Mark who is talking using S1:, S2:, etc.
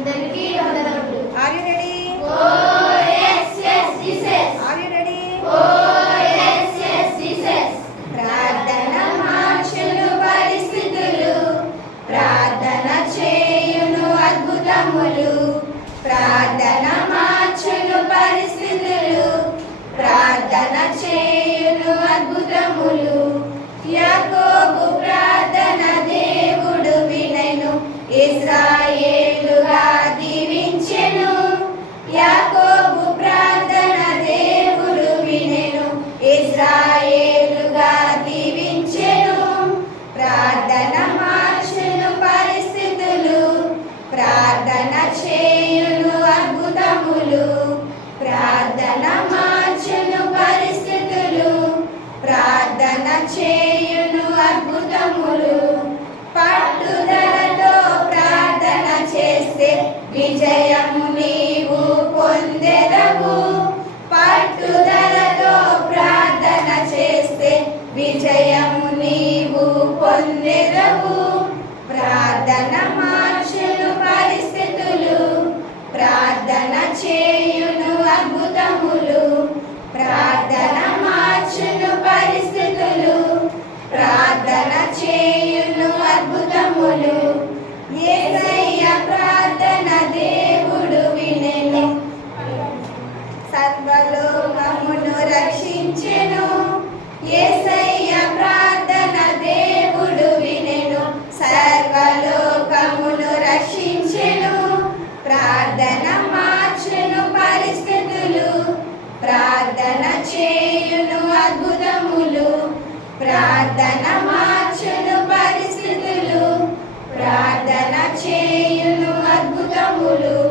S1: అందరికీ వందనములు.
S2: Are you ready
S1: oh yes yes Jesus
S2: are you ready
S1: oh yes yes Jesus
S2: ప్రార్థన మార్చును పరిస్థితులు. ప్రార్థన చేయును అద్భుతములు. ప్రార్థన మార్చును ప్రార్థన చేయును అద్భుతములు. ప్రార్థన మార్చును పరిస్థితులు. ప్రార్థన చేయును అద్భుతములు. పట్టుదలతో ప్రార్థన చేస్తే విజయము నీవు పొందెదవు పట్టుదలతో ప్రార్థన చేస్తే విజయము నీవు పొందెదవు ప్రార్థన ప్రభావములు ప్రార్థన మార్చును పరిస్థితులు ప్రార్థన చేయును అద్భుతములు. ఏసయ్య ప్రార్థన దేవుడు వినెను. సర్వలోకమును రక్షించెను. ఏ ప్రార్థన మార్చును పరిస్థితులు ప్రార్థన చేయును అద్భుతములు.